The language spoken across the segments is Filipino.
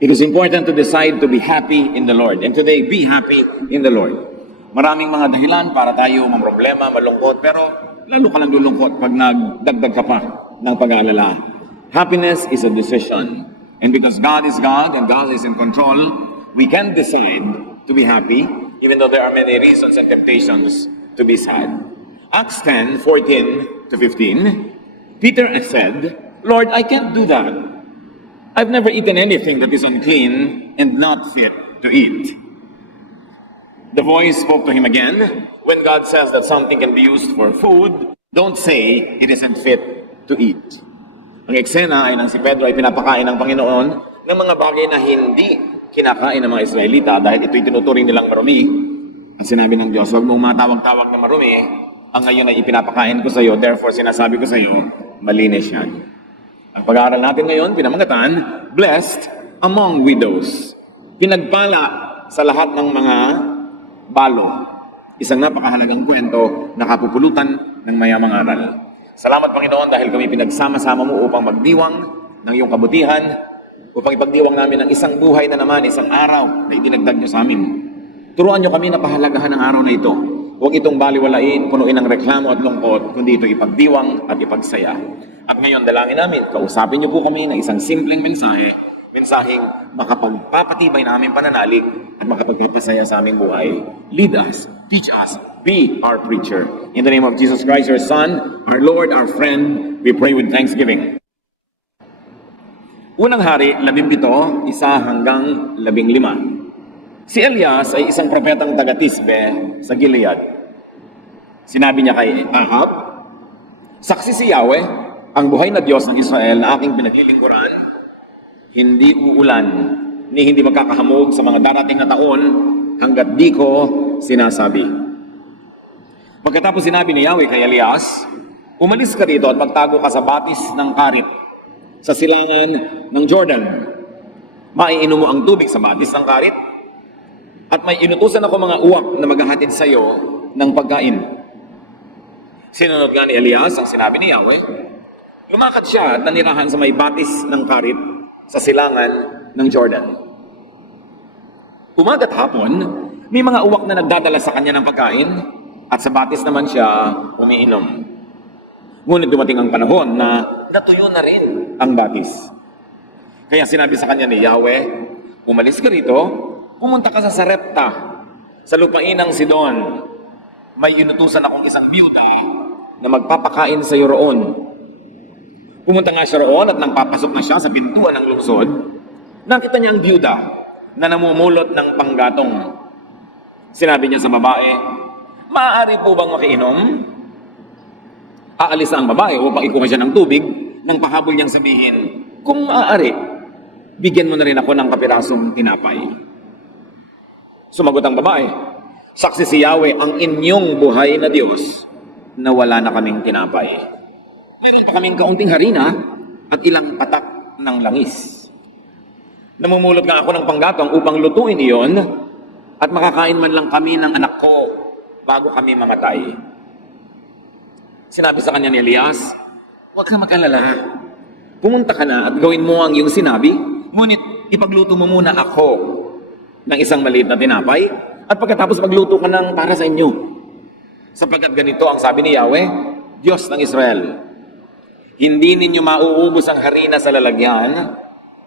It is important to decide to be happy in the Lord. And today, be happy in the Lord. Maraming mga dahilan para tayo mamroblema, malungkot, pero lalo ka lang lulungkot pag nagdagdag ka pa ng pag-aalala. Happiness is a decision. And because God is God and God is in control, we can decide to be happy, even though there are many reasons and temptations to be sad. Acts 10:14-15, Peter said, Lord, I can't do that. I've never eaten anything that is unclean and not fit to eat. The voice spoke to him again. When God says that something can be used for food, don't say it isn't fit to eat. Ang eksena ay nang si Pedro ay pinapakain ng Panginoon ng mga bagay na hindi kinakain ng mga Israelita dahil ito'y tinuturing nilang marumi. At sinabi ng Diyos, huwag mong matawag-tawag na marumi, ang ngayon ay ipinapakain ko sa iyo, therefore sinasabi ko sa iyo, malinis yan. Ang pag-aaral natin ngayon, pinamangatan, blessed among widows. Pinagpala sa lahat ng mga balo. Isang napakahalagang kwento na kapupulutan ng mayamang aral. Salamat Panginoon dahil kami pinagsama-sama mo upang magdiwang ng iyong kabutihan, upang ipagdiwang namin ng isang buhay na naman, isang araw na idinagdag niyo sa amin. Turuan niyo kami na pahalagahan ng araw na ito. Huwag itong baliwalain, punuin ng reklamo at lungkot, kundi ito ipagdiwang at ipagsaya. At ngayon, dalangin namin, kausapin niyo po kami ng isang simpleng mensaheng makapagpapatibay na aming pananalig at makapagpapasaya sa aming buhay. Lead us, teach us, be our preacher. In the name of Jesus Christ, your Son, our Lord, our friend, we pray with thanksgiving. Unang Hari, 17, 1-15. Si Elias ay isang propetang taga-Tisbe sa Gilead. Sinabi niya kay Ahab, saksi si Yahweh, ang buhay na Diyos ng Israel na aking pinaglilingkuran, hindi uulan, ni hindi magkakahamog sa mga darating na taon hanggat di ko sinasabi. Pagkatapos sinabi ni Yahweh kay Elias, umalis ka dito at magtago ka sa batis ng Karit sa silangan ng Jordan. Maiinom mo ang tubig sa batis ng Karit at may inutusan ako mga uwak na maghahatid sa iyo ng pagkain. Sinunod nga ni Elias ang sinabi ni Yahweh. Lumakad siya at nanirahan sa may batis ng Karit sa silangan ng Jordan. Umaga't hapon, may mga uwak na nagdadala sa kanya ng pagkain at sa batis naman siya umiinom. Ngunit dumating ang panahon na natuyo na rin ang batis. Kaya sinabi sa kanya ni Yahweh, umalis ka rito, pumunta ka sa Sarepta, sa lupain ng Sidon. May inutusan akong isang biyuda na magpapakain sa iyo roon. Pumunta nga siya roon at nang papasok na siya sa pintuan ng lungsod, nakita niya ang biyuda na namumulot ng panggatong. Sinabi niya sa babae, maaari po bang makiinom? Aalis ang babae upang ikuha siya ng tubig nang pahabol niyang sabihin, kung maaari, bigyan mo na rin ako ng kapirasong tinapay. Sumagot ang babae, saksi si Yahweh ang inyong buhay na Diyos na wala na kaming tinapay. Meron pa kaming kaunting harina at ilang patak ng langis. Namumulot nga ako ng panggatong upang lutuin iyon at makakain man lang kami ng anak ko bago kami mamatay. Sinabi sa kanya ni Elias, huwag ka mag-alala. Pumunta ka na at gawin mo ang iyong sinabi, ngunit ipagluto mo muna ako ng isang maliit na tinapay at pagkatapos magluto ka ng para sa inyo. Sapagkat ganito ang sabi ni Yahweh, Diyos ng Israel, hindi ninyo mauubos ang harina sa lalagyan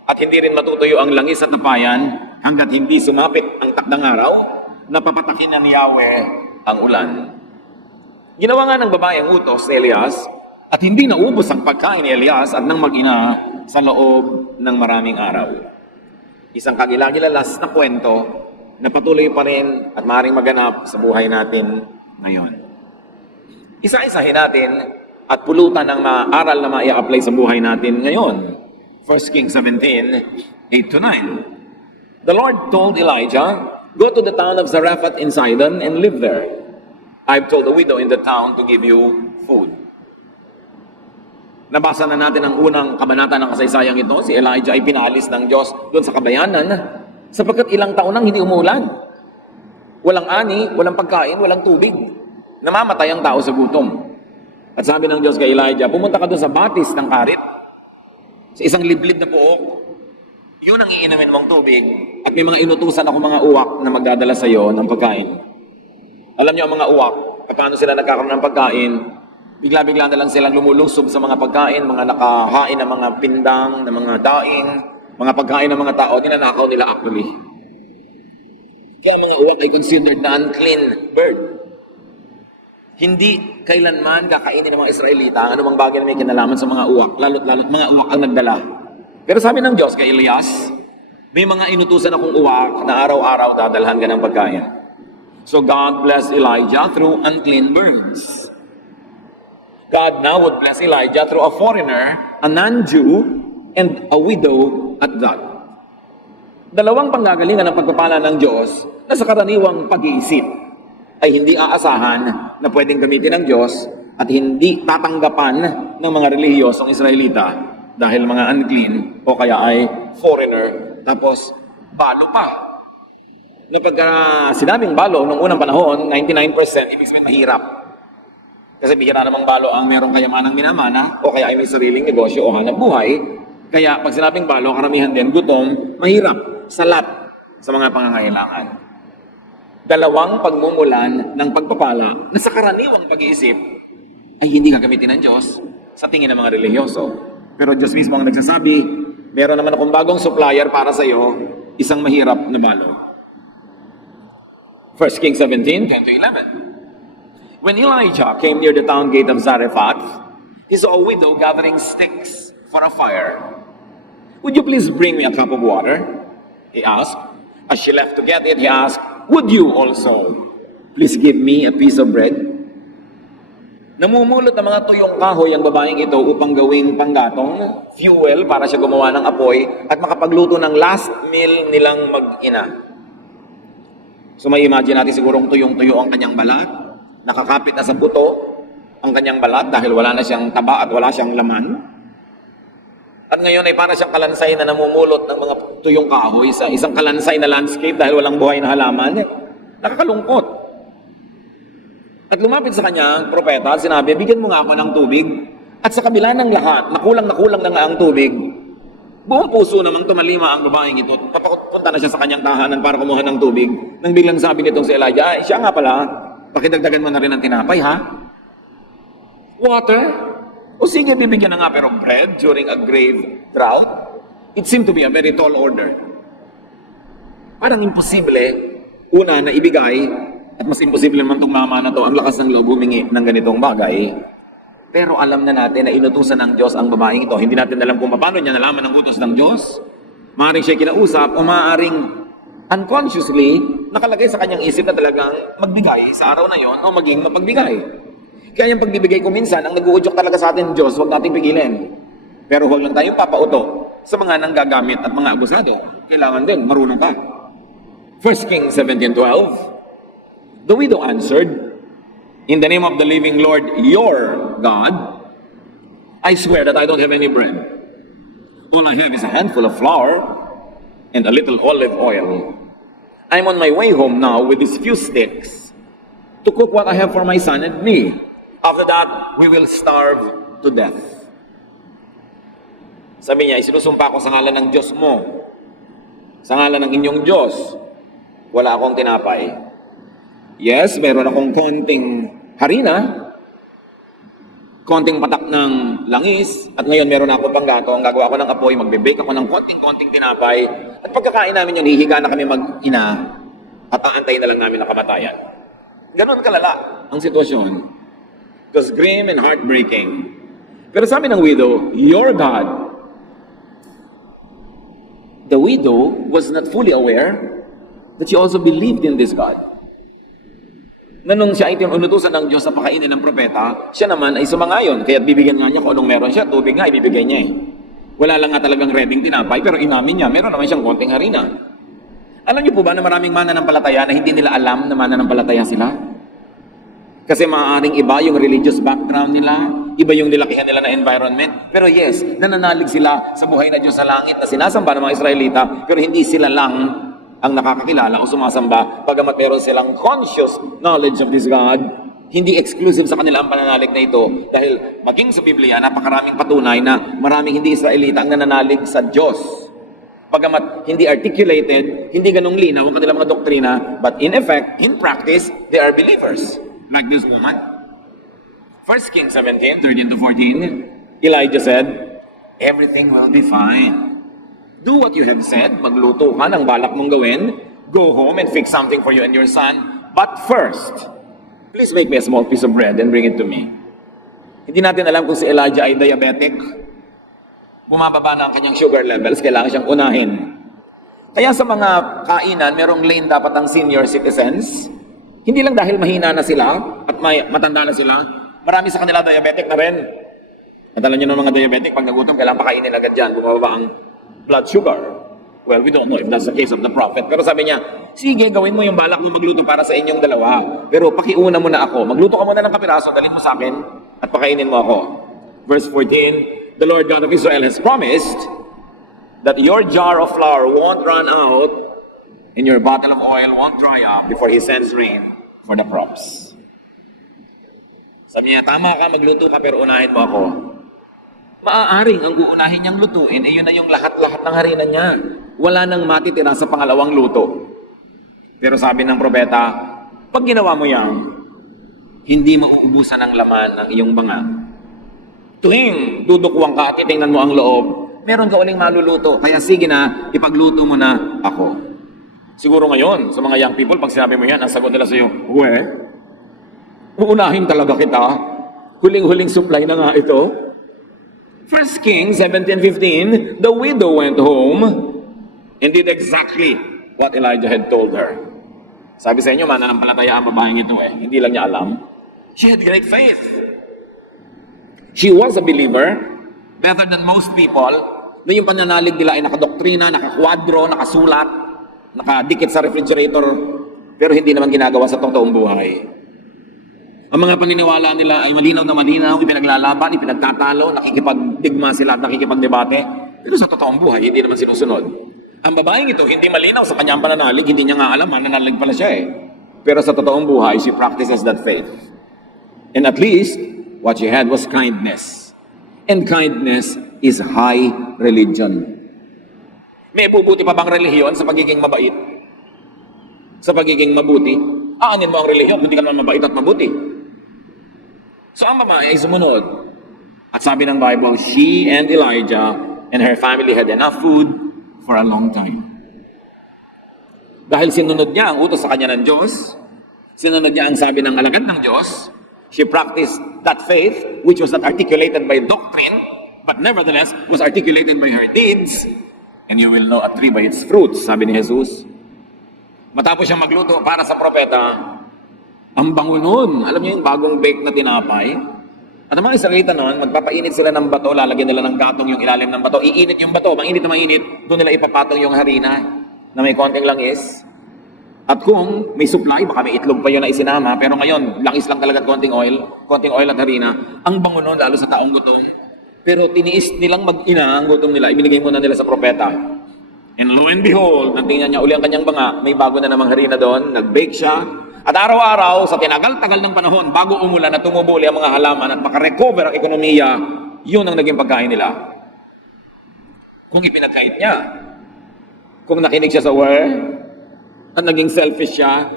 at hindi rin matutuyo ang langis sa tapayan hanggat hindi sumapit ang takdang araw na papatakin na ni Yahweh ang ulan. Ginawa nga ng babae ang utos ni Elias at hindi naubos ang pagkain ni Elias at ng mag-ina sa loob ng maraming araw. Isang kagilagilalas na kwento na patuloy pa rin at maaaring maganap sa buhay natin ngayon. Isa-isahin natin at pulutan ng maaral na ma-apply sa buhay natin ngayon. 1 Kings 17, 8-9. The Lord told Elijah, go to the town of Zarephath in Sidon and live there. I've told the widow in the town to give you food. Nabasa na natin ang unang kabanata ng kasaysayang ito. Si Elijah ay pinaalis ng Diyos doon sa kabayanan sapagkat ilang taon nang hindi umulan. Walang ani, walang pagkain, walang tubig. Namamatay ang tao sa gutom. At sabi ng Diyos kay Elijah, pumunta ka doon sa batis ng Karit, sa isang liblib na pook. yun ang iinumin mong tubig at may mga inutusan ako mga uwak na magdadala sa iyo ng pagkain. Alam niyo ang mga uwak, paano sila nagkakaroon ng pagkain? Bigla-bigla na lang silang lumulusob sa mga pagkain, mga nakahain ng mga pindang, ng mga daing, mga pagkain ng mga tao, ninanakaw nila actually. Kaya mga uwak ay considered na unclean bird. Hindi kailanman kakainin ng mga Israelita ang anumang bagay na may kinalaman sa mga uwak, lalo't mga uwak ang nagdala. Pero sabi ng Diyos kay Elias, may mga inutusan akong uwak na araw-araw dadalhan ka ng pagkain. So God blessed Elijah through unclean birds. God now would bless Elijah through a foreigner, a non-Jew, and a widow at that. Dalawang panggagalingan ng pagpapala ng Diyos na sa karaniwang pag-iisip ay hindi aasahan na pwedeng gamitin ng Diyos at hindi tatanggapan ng mga relihiyosong Israelita dahil mga unclean o kaya ay foreigner. Tapos, balo pa. Na pagka sinabing balo, nung unang panahon, 99%, ibig sabihin mahirap. Kasi bihira namang balo ang merong kayamanang minamana o kaya ay may sariling negosyo o hanap buhay. Kaya pag sinabing balo, karamihan din gutom, mahirap, salat sa mga pangangailangan. Dalawang pagmumulan ng pagpapala na sa karaniwang pag-iisip ay hindi gagamitin ng Diyos sa tingin ng mga relihiyoso. Pero Diyos mismo ang nagsasabi, meron naman akong bagong supplier para sa iyo, isang mahirap na balo. 1 Kings 17, 10-11. When Elijah came near the town gate of Zarephath, he saw a widow gathering sticks for a fire. Would you please bring me a cup of water? He asked. As she left to get it, he asked, would you also please give me a piece of bread? Namumulot ng mga tuyong kahoy ang babaeng ito upang gawing panggatong, fuel para siya gumawa ng apoy at makapagluto ng last meal nilang mag-ina. So may imagine natin sigurong tuyong-tuyo ang kanyang balat, nakakapit na sa buto ang kanyang balat dahil wala na siyang taba at wala siyang laman. At ngayon ay para siyang kalansay na namumulot ng mga tuyong kahoy sa isang kalansay na landscape dahil walang buhay na halaman. Nakakalungkot. At lumapit sa kanya, propeta, at sinabi, bigyan mo nga ako ng tubig. At sa kabila ng lahat, nakulang na nga ang tubig. Buong puso namang tumalima ang babaeng ito. Papunta na siya sa kanyang tahanan para kumuha ng tubig. Nang biglang sabi nitong si Elijah, siya nga pala, pakidagdagan mo na rin ang tinapay, ha? Water? O sige, bibigyan na nga pero bread during a grave drought? It seemed to be a very tall order. Parang imposible, una na ibigay, at mas imposible naman itong mama na to, ang lakas ng loob humingi ng ganitong bagay. Pero alam na natin na inutusan ng Diyos ang babaeng ito. Hindi natin alam kung paano niya nalaman ang utos ng Diyos. Maaaring siya kinausap o maaaring unconsciously nakalagay sa kanyang isip na talagang magbigay sa araw na yon o maging mapagbigay. Kaya yung pagbibigay ko minsan, ang nag-uudyok talaga sa atin Diyos, huwag nating pigilin. Pero huwag lang tayong papauto sa mga nanggagamit at mga abusado. Kailangan din, marunong ka. 1 Kings 17:12. The widow answered, in the name of the living Lord, your God, I swear that I don't have any bread. All I have is a handful of flour and a little olive oil. I'm on my way home now with these few sticks to cook what I have for my son and me. After that, we will starve to death. Sabi niya, isinusumpa ko sa ngalan ng Diyos mo, sa ngalan ng inyong Diyos, wala akong tinapay. Yes, meron akong konting harina, konting patak ng langis, at ngayon meron ako panggatong, gagawa ako ng apoy, magbe-bake ako ng konting-konting tinapay, at pagkakain namin yun, hihiga na kami mag-ina, at aantayin na lang namin ang kamatayan. Ganon kalala ang sitwasyon. It was grim and heartbreaking. Pero sabi ng widow, your God. The widow was not fully aware that she also believed in this God. Na nung siya ay tinutusan ng Diyos sa pakainin ng propeta, siya naman ay sumangayon. Kaya bibigyan nga niya kung anong meron siya. Tubig nga, ibibigay niya eh. Wala lang nga talagang reading tinapay, pero inamin niya, meron naman siyang konting harina. Alam niyo po ba na maraming mananampalataya na hindi nila alam na mananampalataya sila? Kasi maaaring iba yung religious background nila, iba yung nilakihan nila na environment. Pero yes, nananalig sila sa buhay na Diyos sa langit na sinasamba ng mga Israelita, pero hindi sila lang ang nakakakilala o sumasamba, bagamat meron silang conscious knowledge of this God, hindi exclusive sa kanila ang pananalig na ito. Dahil maging sa Biblia, napakaraming patunay na maraming hindi Israelita ang nananalig sa Diyos. Bagamat hindi articulated, hindi ganong linaw ang kanilang mga doktrina, but in effect, in practice, they are believers. Like this woman. 1 Kings 17, 13 to 14, Elijah said, everything will be fine. Do what you have said, magluto ka ng balak mong gawin, go home and fix something for you and your son, but first, please make me a small piece of bread and bring it to me. Hindi natin alam kung si Elijah ay diabetic, bumababa na ang kanyang sugar levels, kailangan siyang unahin. Kaya sa mga kainan, merong lane dapat ang senior citizens, hindi lang dahil mahina na sila at matanda na sila, marami sa kanila diabetic na rin. At alam nyo ng mga diabetic, pag nagutom, kailangan pakainin agad dyan, bumababa ang blood sugar. Well, we don't know if that's the case of the prophet. Pero sabi niya, sige, gawin mo yung balak mo magluto para sa inyong dalawa. Pero pakiuna mo na ako. Magluto ka muna ng kapiraso, dalhin mo sa akin at pakainin mo ako. Verse 14, the Lord God of Israel has promised that your jar of flour won't run out and your bottle of oil won't dry up before He sends rain for the crops. Sabi niya, tama ka, magluto ka, pero unahin mo ako. Maaaring ang uunahin niyang lutuin, yun na yung lahat-lahat ng harina niya. Wala nang matitira sa pangalawang luto. Pero sabi ng propeta, pag ginawa mo yan, hindi mauubusan ng laman ng iyong banga. Tuwing dudukwang ka at titingnan mo ang loob, meron ka uling maluluto. Kaya sige na, ipagluto mo na ako. Siguro ngayon, sa mga young people, pag sinabi mo yan, ang sagot nila sa iyo, uunahin talaga kita. Huling-huling supply na nga ito. 1 Kings 17:15, the widow went home and did exactly what Elijah had told her. Sabi sa inyo, mananampalataya ang babaeng ito Hindi lang niya alam. She had great faith. She was a believer, better than most people, na yung pananalig nila ay nakadoktrina, nakakwadro, nakasulat, nakadikit sa refrigerator, pero hindi naman ginagawa sa totoong buhay. Ang mga paniniwala nila ay malinaw na malinaw, ipinaglalaban, ipinagtatalo, nakikipagdigma sila at nakikipagdebate. Pero sa totoong buhay, hindi naman sinusunod. Ang babaeng ito, hindi malinaw sa kanyang pananalig, hindi niya nga alam, mananalig pala siya Pero sa totoong buhay, she practices that faith. And at least, what she had was kindness. And kindness is high religion. May bubuti pa bang relihiyon sa pagiging mabait? Sa pagiging mabuti? Aanin mo ang relihiyon, hindi ka naman mabait at mabuti. So ang babae ay sumunod. At sabi ng Bible, she and Elijah and her family had enough food for a long time. Dahil sinunod niya ang utos sa kanya ng Diyos, sinunod niya ang sabi ng alagad ng Diyos, she practiced that faith, which was not articulated by doctrine, but nevertheless was articulated by her deeds, and you will know a tree by its fruits, sabi ni Jesus. Matapos siyang magluto para sa propeta, ang bango nun. Alam niyo yung bagong bake na tinapay? At ang mga Israelita noon, magpapainit sila ng bato, lalagyan nila ng gatong yung ilalim ng bato, iinit yung bato, mainit na mainit, doon nila ipapatong yung harina na may konting langis. At kung may supply, baka may itlog pa yun na isinama, pero ngayon, langis lang talaga at konting oil at harina. Ang bango nun, lalo sa taong gutom. Pero tiniis nilang mag-ina ang gutom nila, ibinigay muna nila sa propeta. And lo and behold, nang tingnan niya uli ang kanyang banga, may bago na namang harina doon, nag-bake siya. At araw-araw, sa tinagal-tagal ng panahon, bago umulan at tumubuli ang mga halaman at makarecover ang ekonomiya, yun ang naging pagkain nila. Kung ipinagkait niya, kung nakinig siya sa word, at naging selfish siya,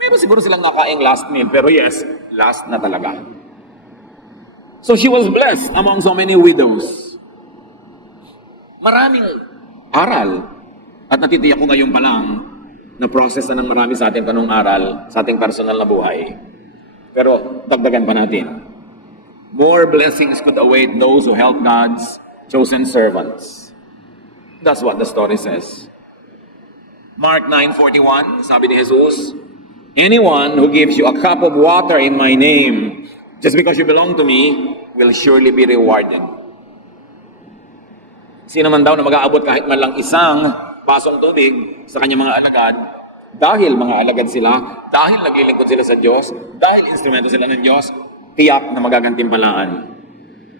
meron siguro silang nakaing last meal, pero yes, last na talaga. So she was blessed among so many widows. Maraming aral, at natitiyak ko ngayon pa lang, na process na ng marami sa ating tanong aral, sa ating personal na buhay. Pero dagdagan pa natin. More blessings could await those who help God's chosen servants. That's what the story says. Mark 9:41, sabi ni Jesus, anyone who gives you a cup of water in my name, just because you belong to me, will surely be rewarded. Sino man daw na mag-aabot kahit man lang isang pasong tubig sa kanyang mga alagad, dahil mga alagad sila, dahil naglilingkod sila sa Diyos, dahil instrumento sila ng Diyos, tiyak na magagantimpalaan.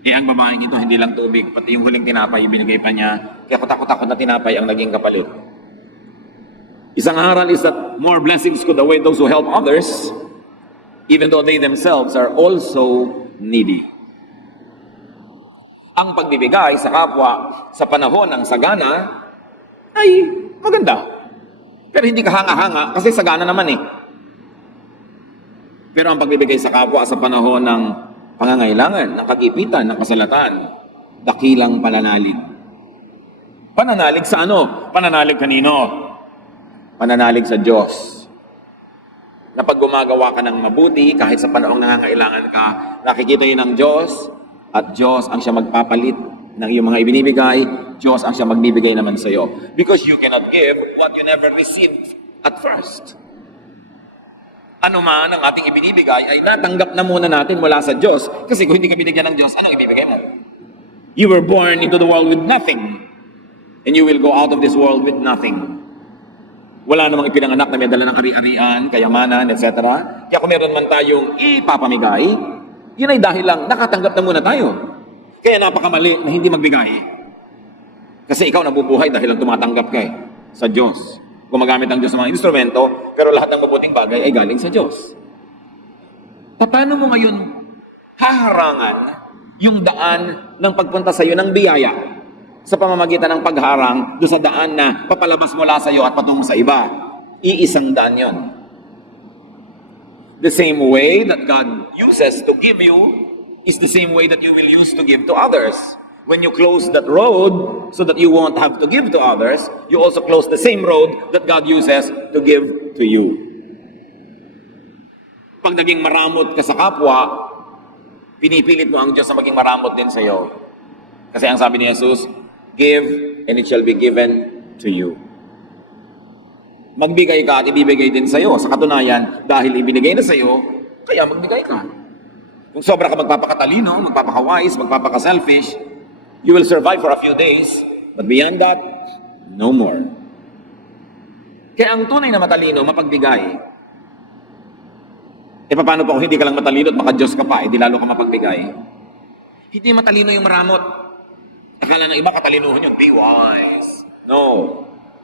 Ang babaeng ito, hindi lang tubig, pati yung huling tinapay, ibinigay pa niya, kaya kutakot-takot na tinapay ang naging kapalit. Isang aral is that more blessings could await those who help others, even though they themselves are also needy. Ang pagbibigay sa kapwa sa panahon ng sagana ay maganda. Pero hindi ka hanga-hanga kasi sagana naman eh. Pero ang pagbibigay sa kapwa sa panahon ng pangangailangan, ng kagipitan, ng kasalatan, dakilang pananalig. Pananalig sa ano? Pananalig kanino? Pananalig sa Diyos. Na pag gumagawa ka ng mabuti, kahit sa panahong nangangailangan ka, nakikita yun ng Diyos, at Diyos ang siya magpapalit ng iyong mga ibinibigay, Diyos ang siya magbibigay naman sa iyo. Because you cannot give what you never received at first. Ano man ang ating ibinibigay ay natanggap na muna natin mula sa Diyos. Kasi kung hindi ka binigyan ng Diyos, ano ibibigay mo? You were born into the world with nothing. And you will go out of this world with nothing. Wala namang ipinanganak na may dala ng ari-arian, kayamanan, etc. Kaya kung meron man tayong ipapamigay, yun ay dahil lang nakatanggap na muna tayo. Kaya napakamali na hindi magbigay. Kasi ikaw nabubuhay dahil lang tumatanggap ka sa Diyos. Gumagamit ang Diyos ng mga instrumento, pero lahat ng mabuting bagay ay galing sa Diyos. Paano mo ngayon haharangan yung daan ng pagpunta sa iyo ng biyaya sa pamamagitan ng pagharang doon sa daan na papalabas mula sa iyo at patungo sa iba? Iisang daan yon. The same way that God uses to give you is the same way that you will use to give to others. When you close that road so that you won't have to give to others, you also close the same road that God uses to give to you. Pag naging maramot ka sa kapwa, pinipilit mo ang Diyos na maging maramot din sa iyo. Kasi ang sabi ni Jesus, give and it shall be given to you. Magbigay ka at ibibigay din sa iyo. Sa katunayan, dahil ibinigay na sa iyo, kaya magbigay ka. Kung sobra ka magpapakatalino, magpapaka-wise, magpapaka-selfish, you will survive for a few days, but beyond that, no more. Kaya ang tunay na matalino, mapagbigay. E paano pa kung hindi ka lang matalino at maka-Diyos ka pa, di lalo ka mapagbigay? Hindi matalino yung maramot. Akala ng iba katalinuhan yung be wise. No.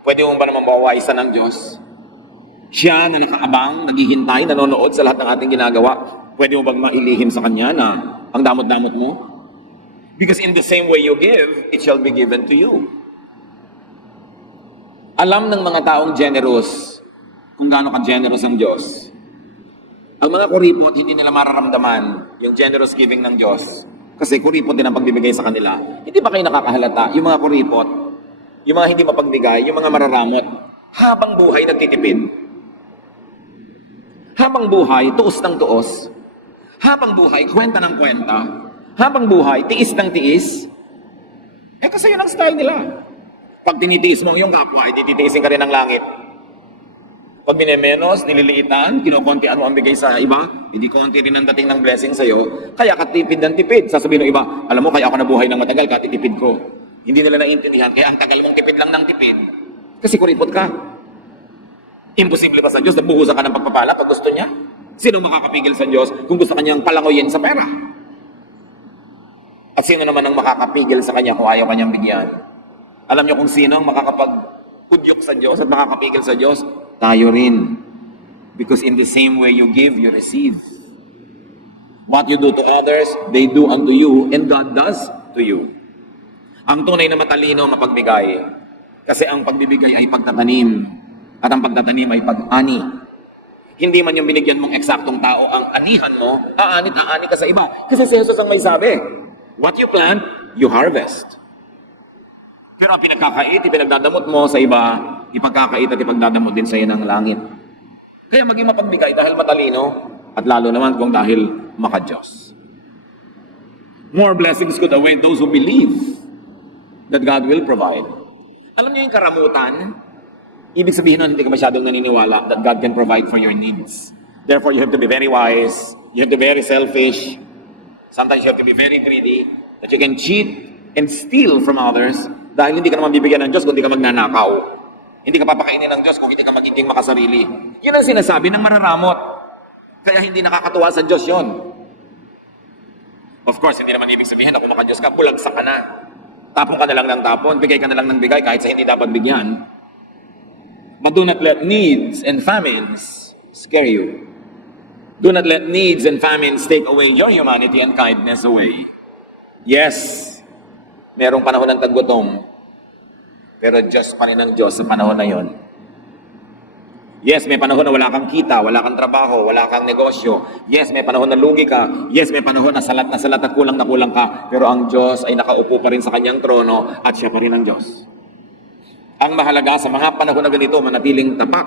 Pwede mo ba naman mawawisan ng Diyos? Siya na nakaabang, naghihintay, nanonood sa lahat ng ating ginagawa. Pwede mo bang mailihim sa Kanya na ang damot-damot mo? Because in the same way you give, it shall be given to you. Alam ng mga taong generous kung gaano ka-generous ang Diyos. Ang mga kuripot, hindi nila mararamdaman yung generous giving ng Diyos. Kasi kuripot din ang pagbibigay sa kanila. Hindi ba kayo nakakahalata? Yung mga kuripot, yung mga hindi mapagbigay, yung mga mararamot, habang buhay nagtitipid. Habang buhay, tuos ng tuos. Habang buhay, kwenta ng kwenta. Habang buhay, tiis ng tiis. Kasi yun ang style nila. Pag tinitiis mo yung kapwa, itititiisin ka rin ng langit. Pag binemenos, nililiitan, kinukontian mo ang bigay sa iba, hindi konti rin ang dating ng blessing sa'yo, kaya ka tipid ng tipid. Sasabihin ng iba, alam mo, kaya ako nabuhay ng matagal, katitipid ko. Hindi nila naiintindihan, kaya ang tagal mong tipid lang ng tipid, kasi kuripot ka. Imposible pa sa Diyos na buhusan ka ng pagpapala pag gusto niya. Sino makakapigil sa Diyos kung gusto kanyang palangoyin sa pera? At sino naman ang makakapigil sa kanya kung ayaw kanyang bigyan? Alam niyo kung sino ang makakapag-udyok sa Diyos at makakapigil sa Diyos? Tayo rin. Because in the same way you give, you receive. What you do to others, they do unto you, and God does to you. Ang tunay na matalino, mapagbigay. Kasi ang pagbibigay ay pagtatanim. At ang pagtatanim ay pag-ani. Hindi man yung binigyan mong eksaktong tao ang anihan mo, aanit ka sa iba. Kasi si Jesus ang may sabi, what you plant, you harvest. Pero ang pinagkakait, ipinagdadamot mo sa iba, ipagkakait at ipagdadamot din sa iyo ng langit. Kaya maging mapagbigay dahil matalino, at lalo naman kung dahil maka-Diyos. More blessings could await those who believe that God will provide. Alam niyo yung karamutan, ibig sabihin nun, hindi ka masyadong naniniwala that God can provide for your needs. Therefore, you have to be very wise, you have to be very selfish, sometimes you have to be very greedy, that you can cheat and steal from others dahil hindi ka naman bibigyan ng Diyos kung hindi ka magnanakaw. Hindi ka papakainin ng Diyos kung hindi ka magiging makasarili. Yan ang sinasabi ng mararamot. Kaya hindi nakakatuwa sa Diyos yon. Of course, hindi naman ibig sabihin na kung maka-Diyos ka, pulagsak ka na. Tapon ka na lang ng tapon, bigay ka na lang ng bigay kahit sa hindi dapat bigyan. But do not let needs and famines scare you. Do not let needs and famines take away your humanity and kindness away. Yes, merong panahon ng taggutom. pero Diyos pa rin ang Diyos sa panahon na yon. Yes, may panahon na wala kang kita, wala kang trabaho, wala kang negosyo. Yes, may panahon na lugi ka. Yes, may panahon na salat at kulang na kulang ka. Pero ang Diyos ay nakaupo pa rin sa kanyang trono at siya pa rin ang Diyos. Ang mahalaga sa mga panahon na ganito, manatiling tapat,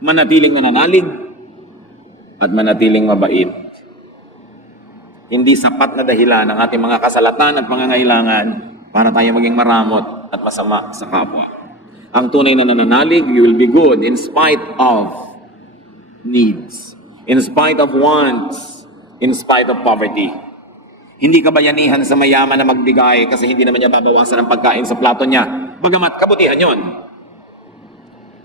manatiling nananalig, at manatiling mabait. Hindi sapat na dahilan ng ating mga kasalatan at pangangailangan para tayo maging maramot at masama sa kapwa. Ang tunay na nananalig, you will be good in spite of needs, in spite of wants, in spite of poverty. Hindi ka bayanihan sa mayaman na magbigay kasi hindi naman niya babawasan ang pagkain sa plato niya. Bagamat kabutihan yon.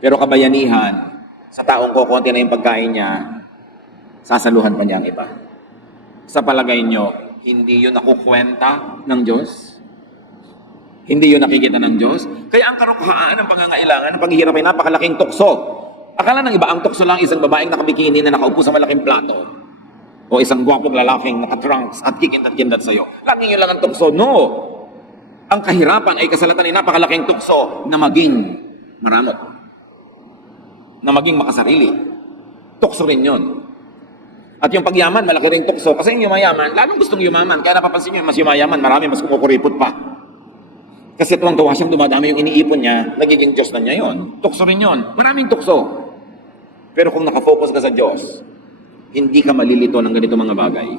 Pero kabayanihan, sa taong kukunti na yung pagkain niya, sasaluhan pa niya ang iba. Sa palagay niyo, hindi yun nakukwenta ng Diyos? Hindi yun nakikita ng Diyos? Kaya ang karukhaan ng pangangailangan ng paghihirap ay napakalaking tukso. Akala ng iba, ang tukso lang isang babaeng nakabikini na nakaupo sa malaking plato. O isang gwapong lalaking nakatrunks at kikindat-kindat sa'yo. Laging yun lang ang tukso. No! Ang kahirapan ay kasalatan ay napakalaking tukso na maging maramot. Na maging makasarili. Tukso rin yun. At yung pagyaman, malaki rin tukso. Kasi yung yumayaman, lalong gustong yumaman. Kaya napapansin nyo, mas yumayaman, marami, mas kumukuripot pa. Kasi tuwang-tuwa siyang dumadami yung iniipon niya, nagiging Diyos na niya yon. Tukso rin yon. Maraming tukso. Pero kung nakafocus ka sa Diyos, hindi ka malilito ng ganito mga bagay.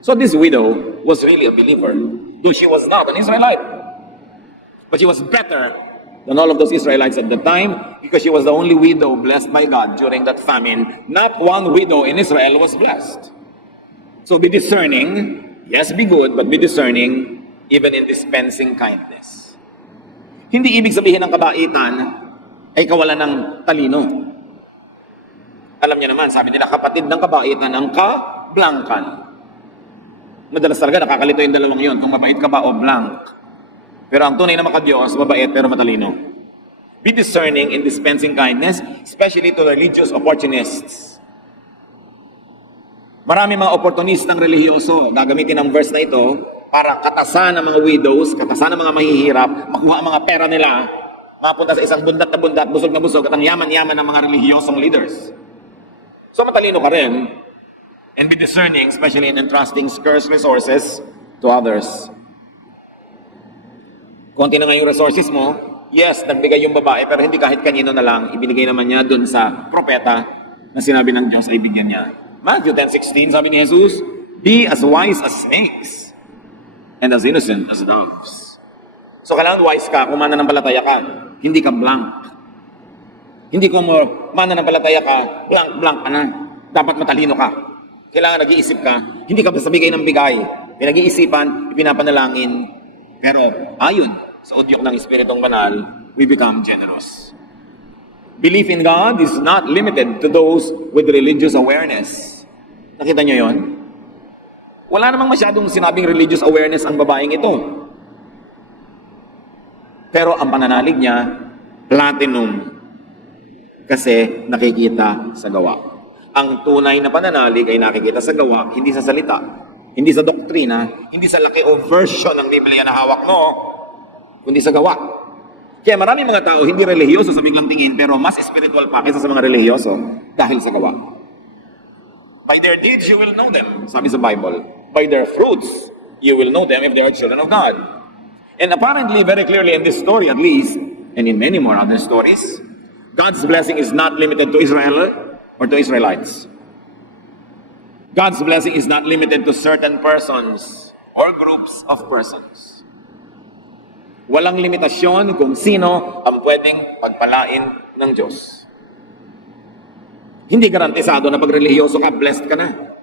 So this widow was really a believer, though she was not an Israelite. But she was better than all of those Israelites at the time because she was the only widow blessed by God during that famine. Not one widow in Israel was blessed. So be discerning. Yes, be good, but be discerning even in dispensing kindness. Hindi ibig sabihin ng kabaitan ay kawalan ng talino. Alam niyo naman, sabi nila, kapatid ng kabaitan ang ka-blankan. Madalas talaga nakakalito yung dalawang yun, kung mabait ka ba o blank. Pero ang tunay na maka-Diyos, mabait pero matalino. Be discerning in dispensing kindness, especially to the religious opportunists. Marami mga oportunistang relihiyoso, gagamitin ang verse na ito, para katasan ng mga widows, katasan ng mga mahihirap, makuha ang mga pera nila, mapunta sa isang bundat na bundat, busog na busog, at ang yaman-yaman ng mga relihiyosong leaders. So matalino ka rin, and be discerning, especially in entrusting scarce resources to others. Konti na nga yung resources mo, yes, nagbigay yung babae, pero hindi kahit kanino na lang, ibinigay naman niya dun sa propeta na sinabi ng Diyos ay bigyan niya. Matthew 10:16, sabi ni Jesus, be as wise as snakes, and as innocent as doves. So kailangan wise ka kung mananampalataya ka. Hindi ka blank. Hindi kung mananampalataya ka, blank ka na. Dapat matalino ka. Kailangan nag-iisip ka. Hindi ka basta bigay ng bigay. Pinag-iisipan, ipinapanalangin. Pero ayon sa udyok ng Espiritong Banal, we become generous. Belief in God is not limited to those with religious awareness. Nakita niyo yon? Wala namang masyadong sinabing religious awareness ang babaeng ito. Pero ang pananalig niya, platinum. Kasi nakikita sa gawa. Ang tunay na pananalig ay nakikita sa gawa, hindi sa salita, hindi sa doktrina, hindi sa laki o version ng Biblia na hawak mo, kundi sa gawa. Kaya maraming mga tao hindi relihiyoso sa biglang tingin, pero mas spiritual pa kaysa sa mga relihiyoso dahil sa gawa. By their deeds you will know them, sabi sa Bible. By their fruits, you will know them if they are children of God. And apparently, very clearly in this story at least, and in many more other stories, God's blessing is not limited to Israel or to Israelites. God's blessing is not limited to certain persons or groups of persons. Walang limitasyon kung sino ang pwedeng pagpalain ng Diyos. Hindi garantisado na pag relihiyoso ka, blessed ka na.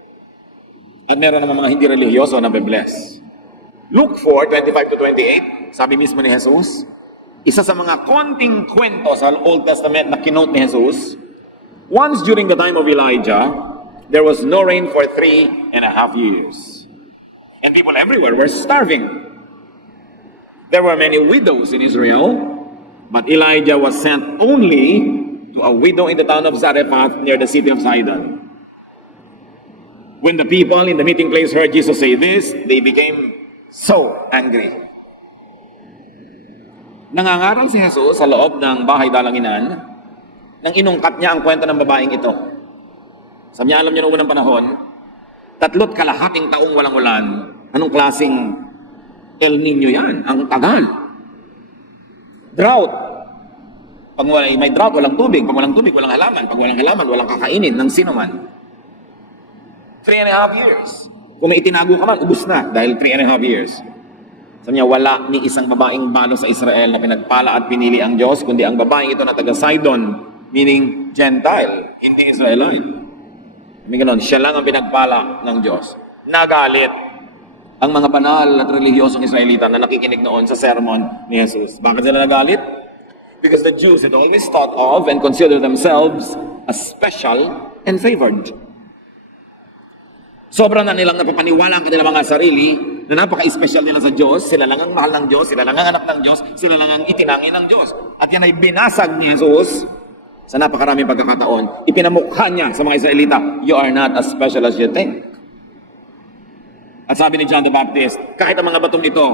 At meron naman mga hindi relihiyoso na be-bless. Luke 4:25-28, sabi mismo ni Jesus, isa sa mga konting kwento sa Old Testament na kinote ni Jesus, once during the time of Elijah, there was no rain for 3.5 years. And people everywhere were starving. There were many widows in Israel, but Elijah was sent only to a widow in the town of Zarephath near the city of Sidon. When the people in the meeting place heard Jesus say this, they became so angry. Nangangaral si Jesus sa loob ng bahay dalanginan nang inungkat niya ang kwento ng babaeng ito. Sabi niya, alam niyo noong unang panahon, 3.5 taong walang ulan. Anong klaseng El Nino yan? Ang tagal. Drought. Pag may drought, walang tubig. Pag walang tubig, walang halaman. Pag walang halaman, walang kakainin ng sino man. 3.5 years. Kung may itinago ka man, ubus na dahil 3.5 years. Sabi niya, wala ni isang babaeng balo sa Israel na pinagpala at pinili ang Diyos, kundi ang babaeng ito na taga Sidon, meaning Gentile, hindi Israelite. Sabi ganon, siya lang ang pinagpala ng Diyos. Nagalit ang mga banal at relihiyosong Israelita na nakikinig noon sa sermon ni Jesus. Bakit sila nagalit? Because the Jews had always thought of and considered themselves as special and favored. Sobrang na nilang napapaniwala ang kanilang mga sarili na napaka-special nila sa Diyos. Sila lang ang mahal ng Diyos, sila lang ang anak ng Diyos, sila lang ang itinangin ng Diyos. At yan ay binasag ni Jesus sa napakaraming pagkakataon. Ipinamukha niya sa mga Israelita, you are not as special as you think. At sabi ni John the Baptist, kahit ang mga batong ito,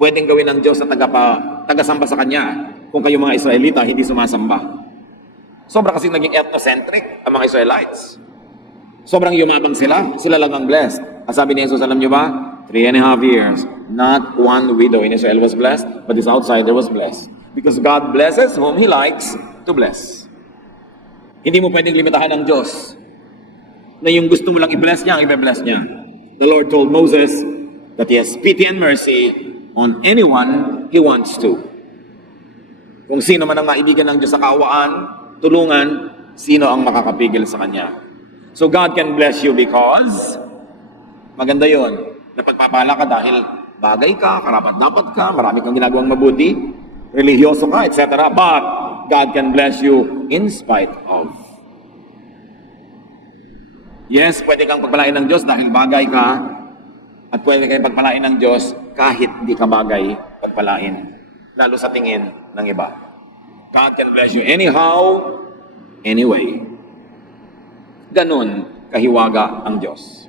pwedeng gawin ng Diyos na tagasamba sa Kanya kung kayo mga Israelita hindi sumasamba. Sobra kasi naging ethnocentric ang mga Israelites. Sobrang yumabang sila lang ang blessed. At sabi ni Jesus, alam nyo ba? 3.5 years, not one widow in Israel was blessed, but this outsider was blessed. Because God blesses whom He likes to bless. Hindi mo pwedeng limitahan ng Diyos na yung gusto mo lang i-bless niya, ang i-bless niya. The Lord told Moses that He has pity and mercy on anyone He wants to. Kung sino man ang maibigan ng Diyos sa kaawaan, tulungan, sino ang makakapigil sa Kanya. So God can bless you because maganda yon. Napagpapala ka dahil bagay ka, karapat-dapat ka, marami kang ginagawang mabuti, religyoso ka, etc. But God can bless you in spite of. Yes, pwede kang pagpalain ng Diyos dahil bagay ka, at pwede kang pagpalain ng Diyos kahit di ka bagay pagpalain, lalo sa tingin ng iba. God can bless you anyhow, anyway. Ganon kahiwaga ang Diyos.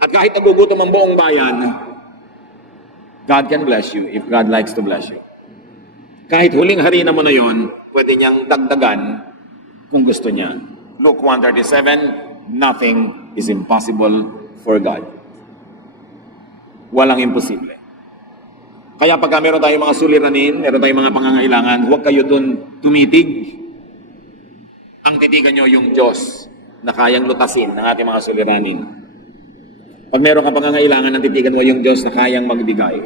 At kahit nagugutom ang buong bayan, God can bless you if God likes to bless you. Kahit huling harina mo na yon, pwede niyang dagdagan kung gusto niya. Luke 1:37, nothing is impossible for God. Walang imposible. Kaya pagka meron tayong mga suliranin, meron tayong mga pangangailangan, huwag kayo dun tumitig. Ang titigan nyo yung Diyos na kayang lutasin ng ating mga suliranin. Pag meron kang pangangailangan, ang titigan mo yung Diyos na kayang magbigay.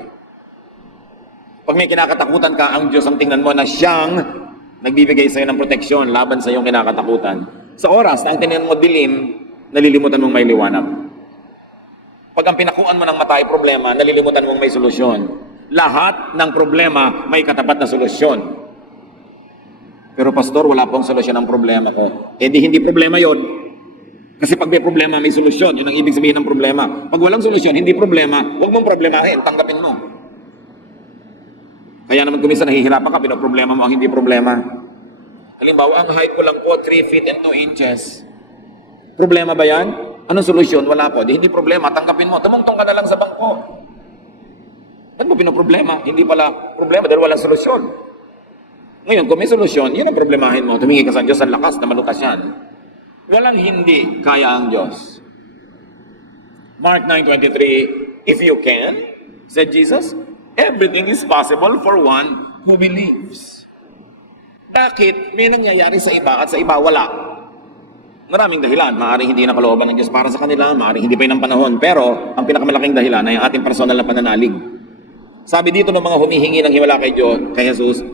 Pag may kinakatakutan ka, ang Diyos ang tingnan mo na siyang nagbibigay sa'yo ng proteksyon laban sa iyong kinakatakutan. Sa oras na ang tingnan mo dilim, nalilimutan mong may liwanag. Pag ang pinakuan mo ng mata ay problema, nalilimutan mong may solusyon. Lahat ng problema may katapat na solusyon. Pero pastor, wala pong solusyon ang problema ko. Eh di hindi problema yon. Kasi pag may problema, may solusyon. Yun ang ibig sabihin ng problema. Pag walang solusyon, hindi problema, huwag mong problemahin, tanggapin mo. Kaya naman kung minsan nahihirapan ka, pinoproblema mo ang hindi problema. Halimbawa, ang height ko lang po, 3 feet and 2 inches. Problema ba yan? Anong solusyon? Wala po. Di hindi problema, tanggapin mo. Tumungtong ka na lang sa bangko. Ba't mo pinoproblema? Hindi pala problema dahil walang solusyon. Ngayon, kung may solusyon, yun ang problemahin mo. Tumingi ka sa Diyos, ang lakas na malukas yan. Walang hindi kaya ang Diyos. Mark 9:23, if you can, said Jesus, everything is possible for one who believes. Bakit may nangyayari sa iba at sa iba wala? Maraming dahilan. Maaaring hindi na kalooban ng Diyos para sa kanila, maaaring hindi pa yun ang panahon. Pero ang pinakamalaking dahilan ay ang ating personal na pananalig. Sabi dito ng mga humihingi ng himala kay Diyos, kay Jesus,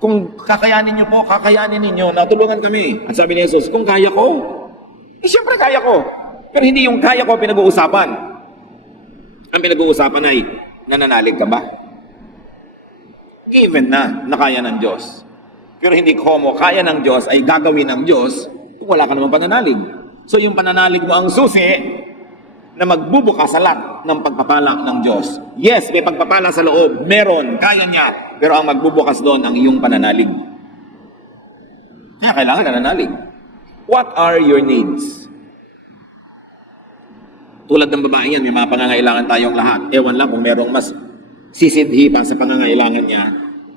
kung kakayanin niyo po, kakayanin ninyo, natulungan kami. At sabi ni Jesus, kung kaya ko, eh siyempre kaya ko. Pero hindi yung kaya ko pinag-uusapan. Ang pinag-uusapan ay, nananalig ka ba? Given na kaya ng Diyos. Pero hindi como kaya ng Diyos ay gagawin ng Diyos kung wala ka namang pananalig. So yung pananalig mo ang susi na magbubukas sa lahat ng pagpapala ng Diyos. Yes, may pagpapala sa loob. Meron, kaya niya. Pero ang magbubukas doon ang iyong pananalig. Kaya kailangan nananalig. What are your needs? Tulad ng babae yan, may mga pangangailangan tayong lahat. Ewan lang kung merong mas sisidhi pa sa pangangailangan niya.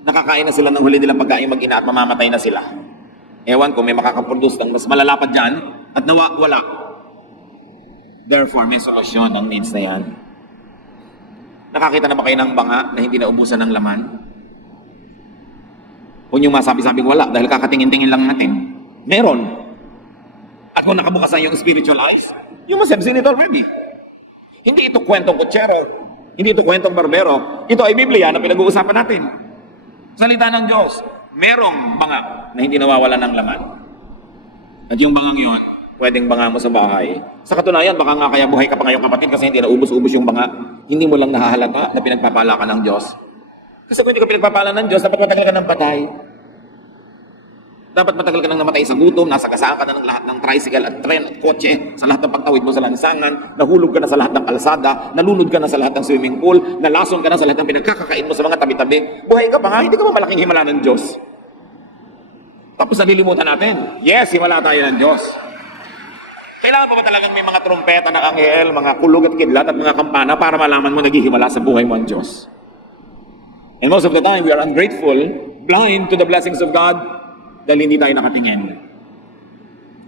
nakakain na sila ng huli nilang pagkain mag-ina at mamamatay na sila. Ewan ko, may makakaproduce ng mas malalapad dyan at wala. Therefore, may solusyon ang needs na yan. Nakakita na ba kayo ng banga na hindi naubusan ng laman? Kung yung masabi-sabing wala dahil kakatingin-tingin lang natin, meron. At kung nakabukas na yung spiritual eyes, you must have seen it already. Hindi ito kwentong kutsero, hindi ito kwentong barbero, ito ay Biblia na pinag-uusapan natin. Salita ng Diyos, merong banga na hindi nawawala ng laman. At yung bangang yon, pwedeng banga mo sa bahay. Sa katunayan, baka nga kaya buhay ka pa ngayon kapatid kasi hindi na ubus-ubus yung banga. Hindi mo lang nahahalata na pinagpapala ka ng Diyos. Kasi kung hindi ka pinagpapala ng Diyos, dapat matagal ka ng patay. Dapat matagal ka nang namatay sa gutom, nasagasaan ka na ng lahat ng tricycle at tren at kotse, sa lahat ng pagtawid mo sa lansangan, nahulog ka na sa lahat ng kalsada, nalunod ka na sa lahat ng swimming pool, nalason ka na sa lahat ng pinagkakakain mo sa mga tabi-tabi. Buhay ka pa nga, hindi ka ba malaking himala ng Diyos? Tapos nalilimutan natin, yes, himala tayo ng Diyos. Kailangan pa ba talagang may mga trompeta ng anghel, mga kulog at kidlat at mga kampana para malaman mo naghihimala sa buhay mo ang Diyos? And most of the time, we are ungrateful, blind to the blessings of God, dahil hindi tayo nakatingin.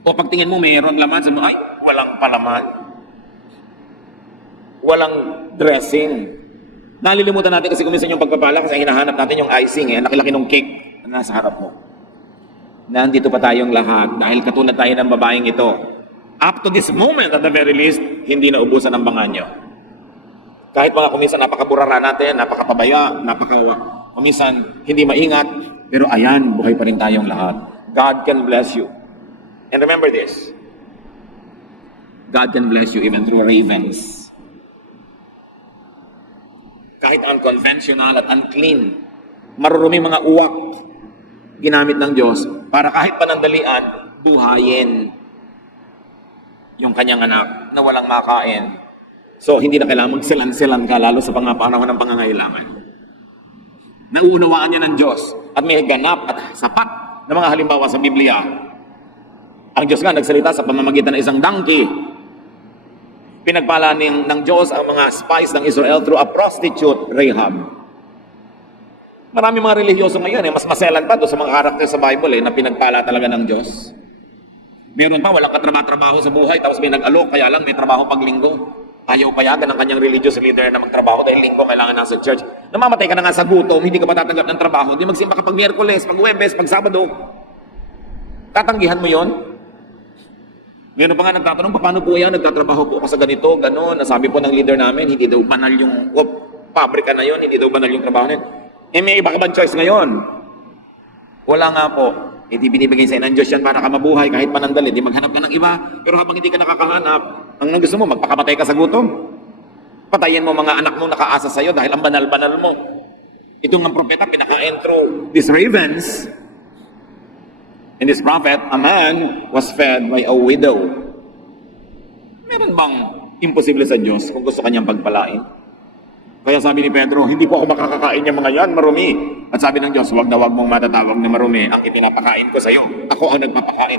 O pagtingin mo, mayroon laman, sabi mo, ay, walang palaman. Walang dressing. Nalilimutan natin kasi kuminsan yung pagpapala kasi hinahanap natin yung icing, nakilaki ng cake na nasa harap mo. Nandito pa tayong lahat dahil katulad tayo ng babaeng ito. Up to this moment, at the very least, hindi na ubusan ng banga nyo. Kahit mga kuminsan napakaburara natin, napakapabaya, kuminsan hindi maingat, pero ayan, buhay pa rin tayong lahat. God can bless you. And remember this, God can bless you even through ravens. Kahit unconventional at unclean, marurumi mga uwak, ginamit ng Diyos para kahit panandalian, buhayin yung kanyang anak na walang makain. So, hindi na kailangan magsilan-silan ka, lalo sa panahon ng pangangailangan. Nauunawaan niya ng Diyos at may ganap at sapat na mga halimbawa sa Biblia. Ang Diyos nga nagsalita sa pamamagitan ng isang donkey. Pinagpala ng Diyos ang mga spies ng Israel through a prostitute, Rahab. Marami mga relihiyoso ngayon, mas maselan pa doon sa mga karakter sa Bible na pinagpala talaga ng Diyos. Meron pa, walang katrabaho sa buhay, tapos may nag-alok, kaya lang may trabaho pag linggo. Ayaw payagan ng kanyang religious leader na magtrabaho dahil linggo kailangan nasa church. Namamatay ka na nga sa gutom, hindi ka pa tatanggap ng trabaho, hindi magsimba ka pag Miyerkules, pag Huwebes, pag Sabado. Tatanggihan mo yon? Meron pa nga nagtatanong, paano po yan? Nagtatrabaho po ako sa ganito, gano'n. Nasabi po ng leader namin, hindi daw banal yung pabrika na yon, hindi daw banal yung trabaho na yun. May iba ka bang choice ngayon? Wala nga po. Hindi binibigay sa ng Diyos yan para ka mabuhay kahit panandali. Di maghanap ka ng iba. Pero habang hindi ka nakakahanap, ang gusto mo, magpakamatay ka sa gutom. Patayin mo mga anak mo nakaasa sa'yo dahil ang banal-banal mo. Itong ang propeta, pinakain through these ravens. And this prophet, a man was fed by a widow. Meron bang imposible sa Diyos kung gusto kanyang pagpalain? Kaya sabi ni Pedro, hindi po ako makakakain yung mga yan, marumi. At sabi ng Diyos, wag na wag mong matatawag na marumi ang ipinapakain ko sa iyo. Ako ang nagpapakain.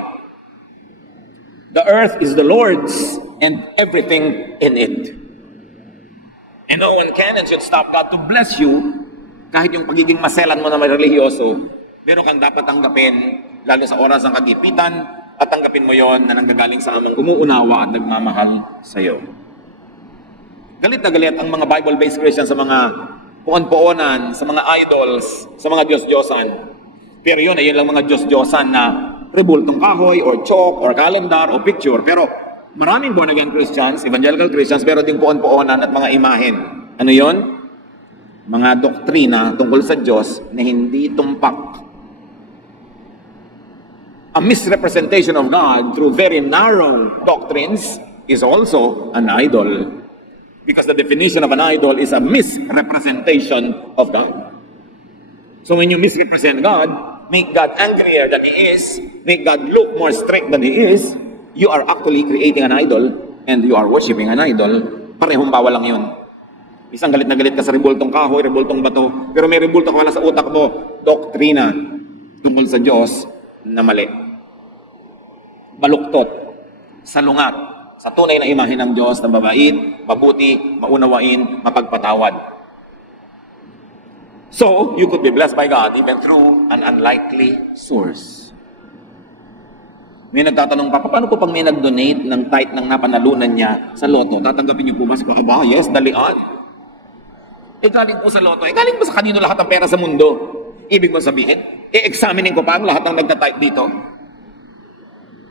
The earth is the Lord's and everything in it. And no one can and should stop God to bless you kahit yung pagiging maselan mo na may religyoso, meron kang dapat tanggapin, lalo sa oras ng kagipitan, at tanggapin mo yon na nanggagaling sa amang umuunawa at nagmamahal sa iyo. Galit na galit ang mga Bible-based Christians sa mga puon-puonan, sa mga idols, sa mga Diyos-Diyosan. Pero yun ay yun lang mga Diyos-Diyosan na rebultong kahoy, or chalk, or calendar, o picture. Pero maraming born-again Christians, evangelical Christians, pero ding puon-puonan at mga imahen. Ano yun? Mga doktrina tungkol sa Diyos na hindi tumpak. A misrepresentation of God through very narrow doctrines is also an idol. Because the definition of an idol is a misrepresentation of God. So when you misrepresent God, make God angrier than He is, make God look more strict than He is, you are actually creating an idol and you are worshiping an idol. Parehong bawal lang yun. Isang galit na galit ka sa rebultong kahoy, rebultong bato, pero may rebultong wala sa utak mo, doktrina tungkol sa Diyos na mali. Baluktot, salungat, sa tunay na imahe ng Diyos na mabait, mabuti, maunawain, mapagpatawad. So, you could be blessed by God even through an unlikely source. May nagtatanong pa, paano po pag may nag-donate ng tithe ng napanalunan niya sa loto? Tatanggapin niyo po ba? Sabi ko, aba, yes, dalian. Galing po sa loto. Galing ba sa kanino lahat ng pera sa mundo? Ibig mo sabihin, i-examinein ko pa ang lahat ng nagtatithe dito.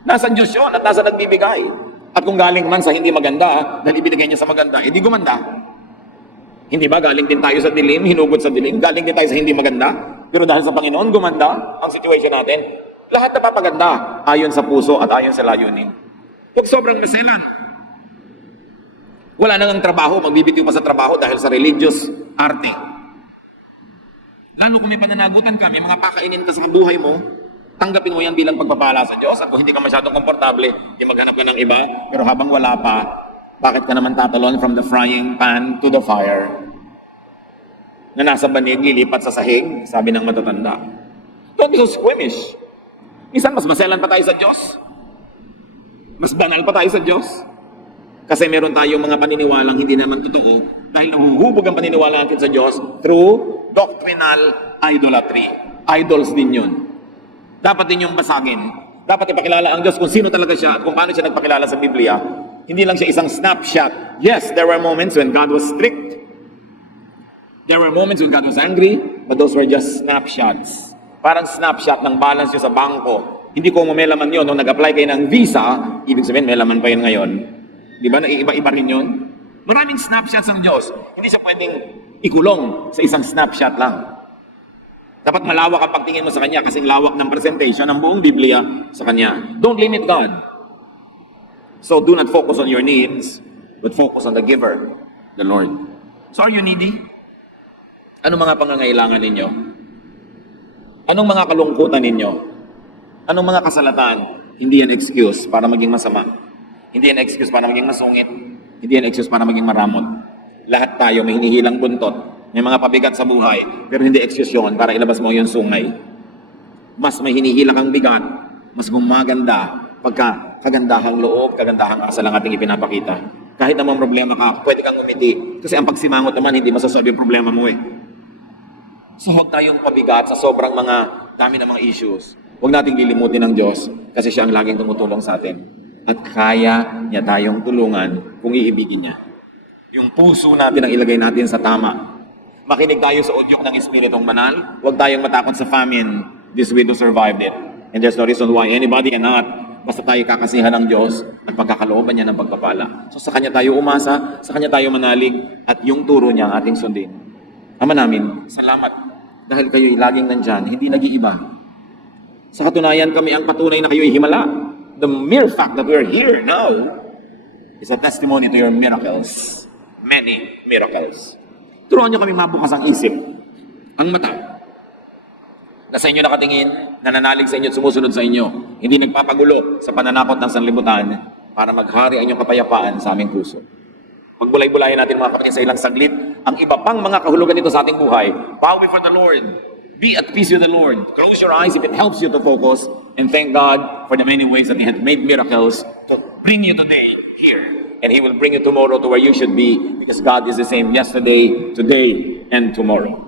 Nasa Diyos yun at nasa nagbibigay. At kung galing man sa hindi maganda, dahil ibinigay niya sa maganda, hindi gumanda. Hindi ba galing din tayo sa dilim, hinugod sa dilim, galing din tayo sa hindi maganda? Pero dahil sa Panginoon, gumanda ang situation natin. Lahat napapaganda ayon sa puso at ayon sa layunin. Huwag sobrang maselan. Wala nang trabaho, magbibitiw pa sa trabaho dahil sa religious arte. Lalo kung may pananagutan ka, may mga pakainin ka sa buhay mo, tanggapin mo yan bilang pagpapala sa Diyos. At kung hindi ka masyadong komportable, hindi maghanap ka ng iba. Pero habang wala pa, bakit ka naman tatalon from the frying pan to the fire? Na nasa banig, lilipat sa sahig, sabi ng matatanda. Don't be so squeamish. Minsan, mas maselan pa tayo sa Diyos. Mas banal pa tayo sa Diyos. Kasi meron tayong mga paniniwalang hindi naman totoo dahil nahuhubog ang paniniwala natin sa Diyos through doctrinal idolatry. Idols din yun. Dapat din yung basagin. Dapat ipakilala ang Diyos kung sino talaga siya at kung paano siya nagpakilala sa Biblia. Hindi lang siya isang snapshot. Yes, there were moments when God was strict. There were moments when God was angry, but those were just snapshots. Parang snapshot ng balance nyo sa bangko. Hindi ko may laman yun. Nung nag-apply kayo ng visa, ibig sabihin may laman pa yun ngayon. Di ba? Naiiba-iba rin yun. Maraming snapshots ng Diyos. Hindi siya pwedeng ikulong sa isang snapshot lang. Dapat malawak ang pagtingin mo sa Kanya kasi lawak ng presentation ng buong Biblia sa Kanya. Don't limit God. So do not focus on your needs, but focus on the giver, the Lord. So are you needy? Anong mga pangangailangan ninyo? Anong mga kalungkutan ninyo? Anong mga kasalatan? Hindi yan excuse para maging masama. Hindi yan excuse para maging masungit. Hindi yan excuse para maging maramot. Lahat tayo may hinihilang buntot. May mga pabigat sa buhay. Pero hindi excuse yun para ilabas mo yung sungay. Mas may hinihila kang bigat. Mas gumaganda pagka kagandahang loob, kagandahang asal ang ating ipinapakita. Kahit namang problema ka, pwede kang umiti. Kasi ang pagsimangot naman, hindi masasabi yung problema mo eh. So huwag tayong pabigat sa sobrang mga dami ng mga issues. Huwag nating lilimutin ng Diyos kasi siya ang laging tumutulong sa atin. At kaya niya tayong tulungan kung iibigin niya. Yung puso natin ang ilagay natin sa tama. Makinig tayo sa udyok ng Espiritong Banal. Huwag tayong matakot sa famine. This widow survived it. And there's no reason why anybody cannot. Basta tayo kakasihan ng Diyos at pagkakalooban niya ng pagpapala. So sa Kanya tayo umasa, sa Kanya tayo manalig, at yung turo niya ang ating sundin. Ama namin, salamat. Dahil kayo'y laging nandyan, hindi nag-iiba. Sa katunayan, kami ang patunay na kayo'y himala. The mere fact that we're here now is a testimony to your miracles. Many miracles. Turuan niyo kami mabukas ang isip, ang mata, na sa inyo nakatingin, nananalig sa inyo at sumusunod sa inyo. Hindi nagpapagulo sa pananakot ng sanlibutan para maghari ang inyong kapayapaan sa aming puso. Pagbulay-bulayan natin mga kapatid sa ilang saglit, ang iba pang mga kahulugan nito sa ating buhay. Bow before the Lord. Be at peace with the Lord. Close your eyes if it helps you to focus, and thank God for the many ways that He has made miracles to bring you today here. And He will bring you tomorrow to where you should be because God is the same yesterday, today, and tomorrow.